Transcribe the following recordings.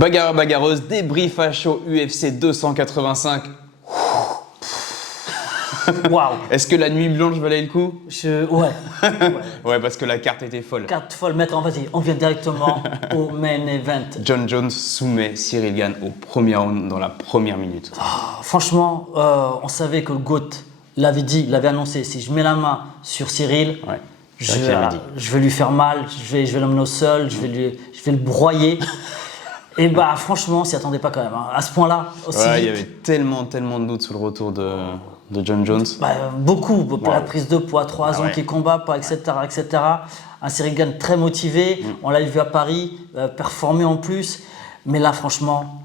Bagarreur, bagarreuse, débrief à chaud UFC 285. Waouh. Est-ce que la nuit blanche valait le coup? Ouais. Ouais, parce que la carte était folle. Carte folle, maître, vas-y, on vient directement au main event. John Jones soumet Cyril Gane au premier round dans la première minute. Franchement, on savait que le GOAT l'avait dit, l'avait annoncé. Si je mets la main sur Cyril, Ouais, je, c'est vrai qu'il l'avait dit. je vais lui faire mal, je vais l'emmener au sol, je vais le broyer. Et bah franchement, on s'y attendait pas quand même. Hein. À ce point-là, aussi Ouais, il y vite. avait tellement de doutes sur le retour de John Jones. Beaucoup, pour la Wow. prise de poids, 3 ans ouais. qu'il combat, pas, etc., etc. Un Cyril Gane très motivé, on l'a vu à Paris, performer en plus. Mais là, franchement,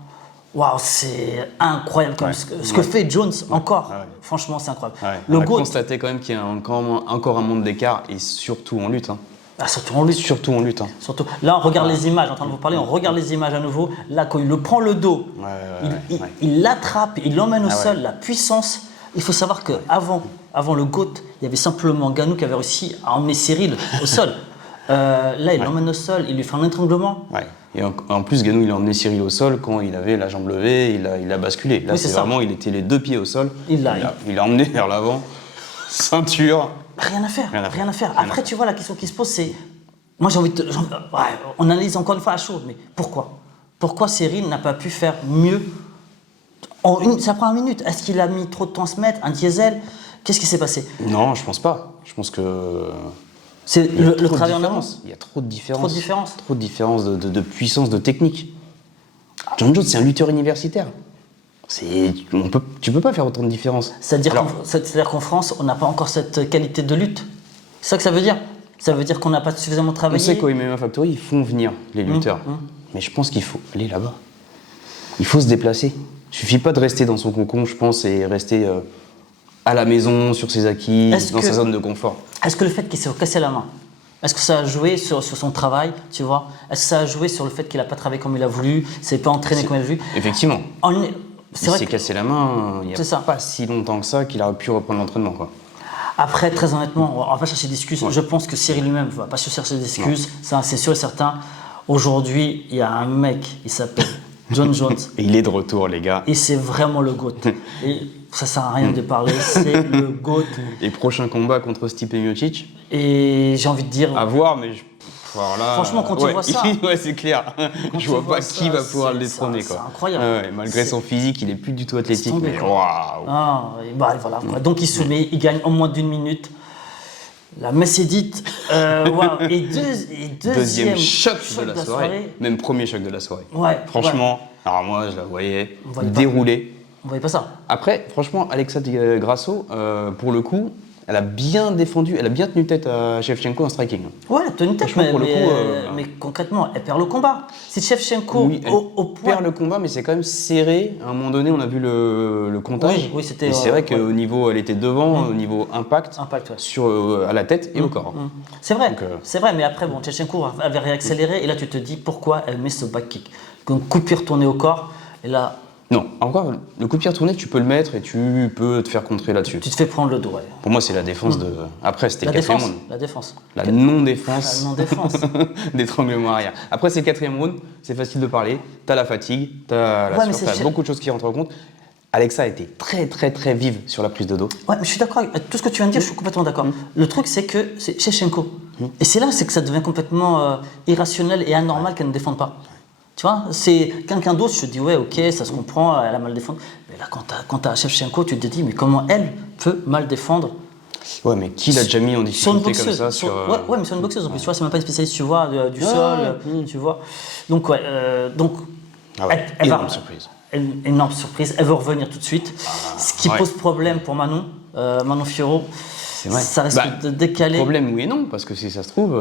waouh, c'est incroyable quand même. Ce que fait Jones encore. Ouais. Franchement, c'est incroyable. Ouais. Le On a GOAT, constaté quand même qu'il y a encore un monde d'écart et surtout en lutte. Hein. surtout en lutte. Surtout en lutte. Hein. Surtout. Là, on regarde les images, en train de vous parler, on regarde les images à nouveau. Là, quand il le prend le dos, il l'attrape, il l'emmène au sol, la puissance. Il faut savoir qu'avant le GOAT, il y avait simplement Ngannou qui avait réussi à emmener Cyril au sol. Là, il l'emmène au sol, il lui fait un étranglement. Ouais. Et en plus, Ngannou, il a emmené Cyril au sol quand il avait la jambe levée, il a basculé. Là, Oui, c'est c'est ça. vraiment, il était les deux pieds au sol. Il l'a emmené vers l'avant, ceinture. Rien à faire, Rien à faire. rien à faire. Rien à Après, faire. tu vois, la question qui se pose, c'est. Moi, j'ai envie de. On analyse encore une fois à chaud, mais pourquoi? Pourquoi Cyril n'a pas pu faire mieux ça prend 1 minute. Est-ce qu'il a mis trop de temps à se mettre? Un diesel? Qu'est-ce qui s'est passé? Non, je pense pas. Je pense que. C'est il y a le trop de travail en différence. avance. Il y a trop de différences. Trop de différences. Trop de différences de puissance, de technique. John Jones, c'est un lutteur universitaire. Tu peux pas faire autant de différences. C'est-à-dire Alors, qu'en France, on n'a pas encore cette qualité de lutte. C'est ça que ça veut dire? Ça veut dire qu'on n'a pas suffisamment on travaillé. sait qu'au MMA Factory, ils font venir les lutteurs. Mais je pense qu'il faut aller là-bas. Il faut se déplacer. Il suffit pas de rester dans son cocon, je pense, et rester à la maison, sur ses acquis, dans sa zone de confort. Est-ce que le fait qu'il s'est cassé la main, est-ce que ça a joué sur son travail, tu vois? Est-ce que ça a joué sur le fait qu'il n'a pas travaillé comme il a voulu, s'est pas entraîné comme il a voulu? Effectivement. C'est Il vrai s'est que- cassé la main il n'y C'est a ça. pas si longtemps que ça qu'il a pu reprendre l'entraînement, quoi. Après, très honnêtement, on va pas chercher d'excuses. Je pense que Cyril lui-même ne va pas chercher d'excuses. Ça, c'est sûr et certain. Aujourd'hui, il y a un mec, il s'appelle John Jones. Et il est de retour, les gars. Et c'est vraiment le GOAT. Et ça sert à rien de parler, c'est le GOAT. Et prochain combat contre Stipe Miocic, Et j'ai envie de dire, à voir, mais alors là, Franchement, quand tu vois ça- ouais, c'est clair. Je tu vois vois pas ça, qui va pouvoir le c'est- détrôner, c'est quoi. incroyable. Ouais, malgré C'est- son physique, il est plus du tout athlétique, tombé, mais quoi. waouh. et voilà. Quoi. Donc il soumet, il gagne en moins d'1 minute. La messe est dite. Waouh. Et deuxième choc de la soirée. Même premier choc de la soirée. Ouais, Franchement, alors moi, je la voyais On voyait pas. dérouler. On voyait pas ça. Après, franchement, Alexa Grasso, pour le coup, elle a bien défendu, elle a bien tenu tête à Shevchenko en striking. Ouais, elle a tenu tête, Franchement, pour le coup, mais concrètement, elle perd le combat. Si Shevchenko Oui, elle au point. perd le combat, mais c'est quand même serré. À un moment donné, on a vu le comptage. Oui, c'était, Et c'est vrai ouais. qu'au niveau, elle était devant, au niveau impact, Impact, ouais. sur, à la tête et au corps. C'est vrai, Donc, c'est vrai, mais après, bon, Shevchenko avait réaccéléré, et là, tu te dis pourquoi elle met ce back kick. Un coup de pied retourné au corps, et là, Non, encore, le coup de pied retourné, tu peux le mettre et tu peux te faire contrer là-dessus. tu te fais prendre le dos. Ouais. Pour moi, c'est la défense de. Après, c'était La le quatrième défense. round. La défense. La non-défense. La non-défense. d'étranglement arrière. Après, c'est le quatrième round, c'est facile de parler. T'as la fatigue, t'as la Ouais, mais sueur, c'est- t'as beaucoup de choses qui rentrent en compte. Alexa a été très vive sur la prise de dos. Ouais, mais je suis d'accord avec tout ce que tu viens de dire, je suis complètement d'accord. Le truc, c'est que c'est Shevchenko. Et c'est là c'est que ça devient complètement irrationnel et anormal qu'elle ne défende pas. Tu vois, c'est quelqu'un d'autre, je te dis, ouais, ok, ça se comprend, elle a mal défendu. Mais là, quand t'as Shevchenko, tu te dis, mais comment elle peut mal défendre Ouais, mais qui l'a déjà mis en sur une difficulté comme boxeuse ça sur, ouais, mais sur une boxeuse. En plus, tu vois, c'est même pas une spécialiste, tu vois, du sol, tu vois. Donc, ouais, Ah ouais, elle énorme va- surprise. Énorme surprise, elle veut revenir tout de suite. Ce qui ouais. pose problème pour Manon Fiorot. C'est vrai. Ça risque de décaler. Problème oui et non, parce que si ça se trouve,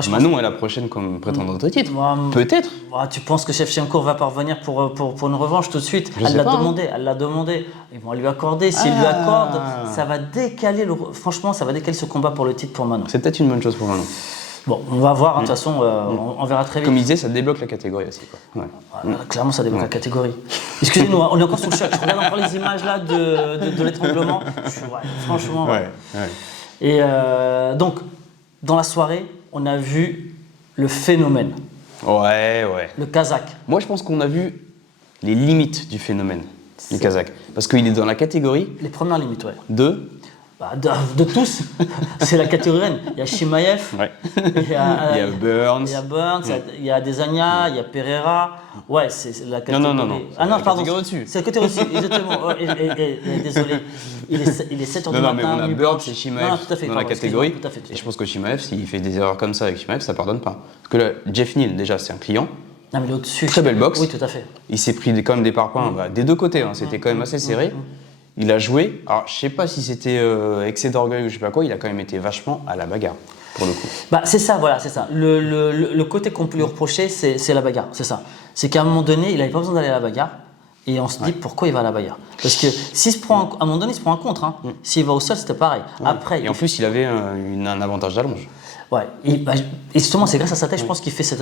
je Manon est la prochaine comme prétendante au titre. Ouais, Peut-être. Tu penses que Shevchenko va pas revenir pour une revanche tout de suite? Je Elle sais l'a pas, hein. demandé, elle l'a demandé. Ils vont lui accorder. S'ils lui accordent, ça va décaler. Franchement, ça va décaler ce combat pour le titre pour Manon. C'est peut-être une bonne chose pour Manon. Bon, on va voir. De toute façon, on verra très vite. Comme il disait, ça débloque la catégorie aussi. Quoi. Ouais. Voilà, clairement, ça débloque la catégorie. Excusez-nous, hein, on est encore sous le choc. Je regarde encore les images là de l'étranglement. Franchement. Ouais. Et donc, dans la soirée, on a vu le phénomène. Ouais. Le Kazakh. Moi, je pense qu'on a vu les limites du phénomène, du Kazakh. Parce qu'il est dans la catégorie Les premières limites, ouais. De tous, c'est la catégorie reine. Il y a Chimaev, il y a Burns, il y a Desagna, il y a Pereira. Ouais, c'est la catégorie. Non. Ah non, pardon. Au-dessus. C'est la catégorie au-dessus, exactement. Désolé. Il est 7h du matin. Non, mais on a Burns et Chimaev dans la catégorie. Tout à fait. Et je pense que Chimaev, s'il fait des erreurs comme ça avec Chimaev, ça pardonne pas. Parce que là, Jeff Neal, déjà, c'est un client. Non, mais il est au-dessus. Très belle boxe. Oui, tout à fait. Il s'est pris quand même des parpaings des deux côtés. C'était quand même assez serré. Il a joué, alors je sais pas si c'était excès d'orgueil ou je sais pas quoi, il a quand même été vachement à la bagarre, pour le coup. C'est ça, voilà, c'est ça. Le côté qu'on peut lui reprocher, c'est la bagarre, c'est ça. C'est qu'à un moment donné, il n'avait pas besoin d'aller à la bagarre, et on se dit pourquoi il va à la bagarre. Parce que à un moment donné, il se prend un contre. S'il va au sol, c'était pareil. Après, et en plus, il avait un avantage d'allonge. Ouais, et justement, c'est grâce à sa tête, je pense qu'il fait cet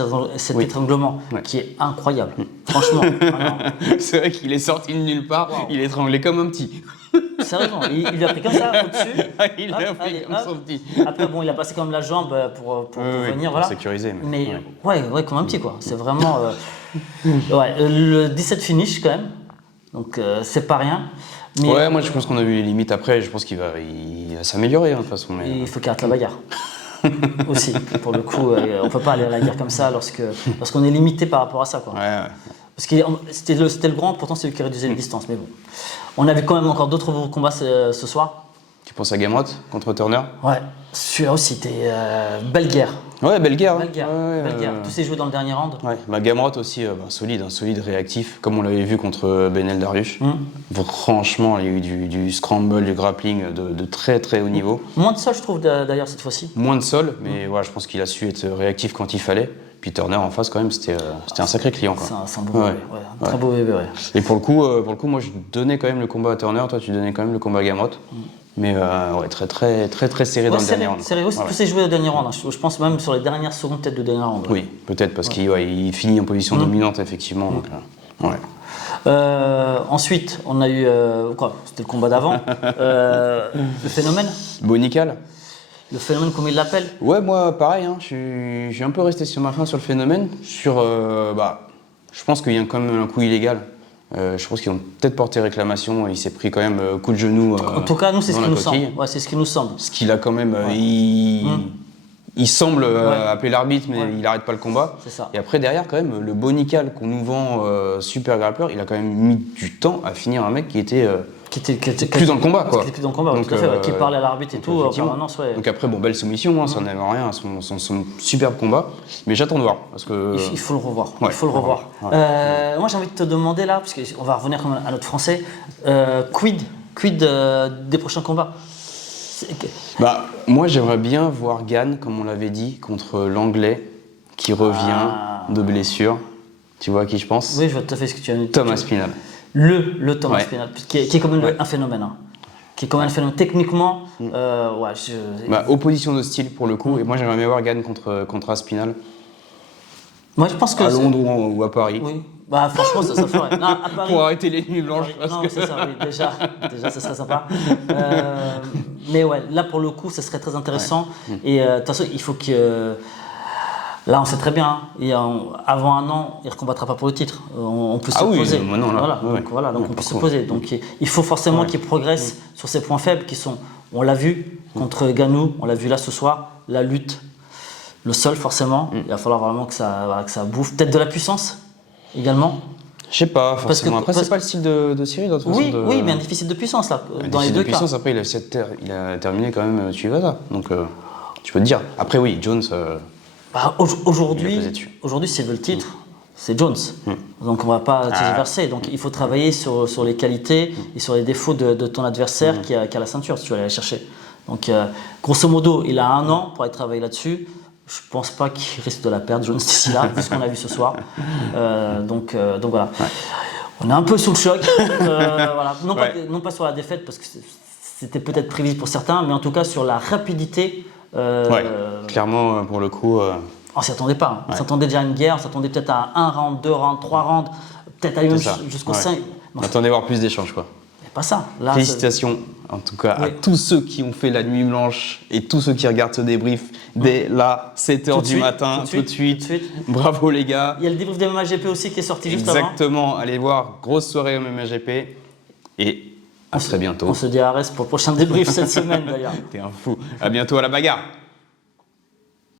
étranglement qui est incroyable. Franchement. C'est vrai qu'il est sorti de nulle part, il est étranglé comme un petit. Sérieusement, il lui a pris comme ça au-dessus. Il l'a pris comme son petit. Après, bon, il a passé comme la jambe pour venir, voilà. Sécuriser. Mais ouais, comme un petit, quoi. C'est vraiment. Le 17 finish, quand même. Donc, c'est pas rien. Mais, moi, je pense qu'on a vu les limites après. Je pense qu'il va s'améliorer, de toute façon. Mais... Il faut qu'il arrête la bagarre. Aussi, pour le coup, on peut pas aller à la guerre comme ça lorsqu'on est limité par rapport à ça, quoi. Parce que c'était le grand, pourtant c'est lui qui réduisait les distances, mais bon. On avait quand même encore d'autres combats ce soir. Tu penses à Gamrot contre Turner? Ouais, celui-là aussi, c'était belle guerre. Ouais, belle guerre. Belle guerre. Tout s'est joué dans le dernier round. Ouais, Gamrot aussi, solide réactif, comme on l'avait vu contre Benel Dariush. Franchement, il y a eu du scramble, du grappling de très très haut niveau. Moins de sol, je trouve, d'ailleurs, cette fois-ci. Moins de sol, mais je pense qu'il a su être réactif quand il fallait. Puis Turner en face, quand même, c'était un sacré client. C'est un beau bébé, un très beau bébé. Ouais. Et pour le coup, moi, je donnais quand même le combat à Turner, toi, tu donnais quand même le combat à Gamrot. Mais très serré dans le dernier round. Serré aussi, tout s'est joué au dernier round. Je pense même sur les dernières secondes peut-être de dernier round. Oui, peut-être parce qu'il finit en position dominante, effectivement. Donc, ensuite, on a eu c'était le combat d'avant. Le phénomène. Bonical. Le phénomène, comme il l'appelle. Ouais, moi, pareil. Je suis un peu resté sur ma fin sur le phénomène. Je pense qu'il y a quand même un coup illégal. Je pense qu'ils ont peut-être porté réclamation. Il s'est pris quand même coup de genou. En tout cas, nous, c'est ce qui nous semble. Ouais, c'est ce qui nous semble. Ce qu'il a quand même. Il semble appeler l'arbitre, mais il n'arrête pas le combat. C'est ça. Et après, derrière, quand même, le Bonical qu'on nous vend super grappleur, il a quand même mis du temps à finir un mec qui était. Qui était plus dans le combat, quoi. Qui était plus dans le combat, donc, tout à fait, qui parlait à l'arbitre et tout en permanence. Donc après, belle soumission, ça n'aime rien, son superbe combat. Mais j'attends de voir. Parce que... Il faut le revoir. Il faut le revoir. Moi, j'ai envie de te demander là, parce qu'on va revenir à notre français, quid des prochains combats? Moi, j'aimerais bien voir Gane, comme on l'avait dit, contre l'Anglais, qui revient de blessure. Tu vois à qui je pense? Oui, je vois tout à fait ce que tu as dit. Thomas Spinal. Le Thomas Spinal, qui est quand même un phénomène. Qui est quand même un phénomène. Techniquement, opposition de style pour le coup. Et moi, j'aimerais bien voir Gane contre Aspinal. Moi, je pense que. À Londres ou à Paris. Oui. Franchement, ça ferait. Non, à Paris. Pour arrêter les nuits blanches. Non, c'est ça, oui. Déjà, ça serait sympa. Mais là, pour le coup, ça serait très intéressant. Et de toute façon, il faut que. Là, on sait très bien, avant un an, il ne recombattra pas pour le titre. On peut se poser. Donc on peut se poser. Donc il faut forcément qu'il progresse sur ses points faibles qui sont, on l'a vu contre Ganou, on l'a vu là ce soir, la lutte, le sol forcément. Il va falloir vraiment que ça bouffe. Peut-être de la puissance également. Je sais pas, forcément. Après, c'est pas le style de Cyril, de toute façon. Oui, mais un déficit de puissance là, dans les deux cas. Puissance, après, il a terminé quand même Tuivasa. Donc tu peux te dire. Après, oui, Jones. Aujourd'hui, s'il veut le titre, c'est Jones. Donc on ne va pas tergiverser. Donc il faut travailler sur les qualités et sur les défauts de ton adversaire qui a la ceinture, si tu veux aller la chercher. Donc grosso modo, il a un an pour aller travailler là-dessus. Je ne pense pas qu'il risque de la perdre, Jones, d'ici là, vu ce qu'on a vu ce soir. Donc voilà. On est un peu sous le choc. Non pas sur la défaite, parce que c'était peut-être prévisible pour certains, mais en tout cas sur la rapidité. Clairement, pour le coup. On s'y attendait pas. On s'attendait déjà à une guerre, on s'attendait peut-être à 1 round, 2 rounds, 3 rounds, peut-être à une jusqu'au 5. On attendait voir plus d'échanges, quoi. pas ça. Là, Félicitations, en tout cas, à tous ceux qui ont fait la nuit blanche et tous ceux qui regardent ce débrief dès là, 7h du matin, tout de suite. Bravo les gars. Il y a le débrief des MMAGP aussi qui est sorti juste avant. Exactement, allez voir, grosse soirée au MMAGP et à très bientôt. On se dit à Arès pour le prochain débrief cette semaine d'ailleurs. T'es un fou. À bientôt à la bagarre.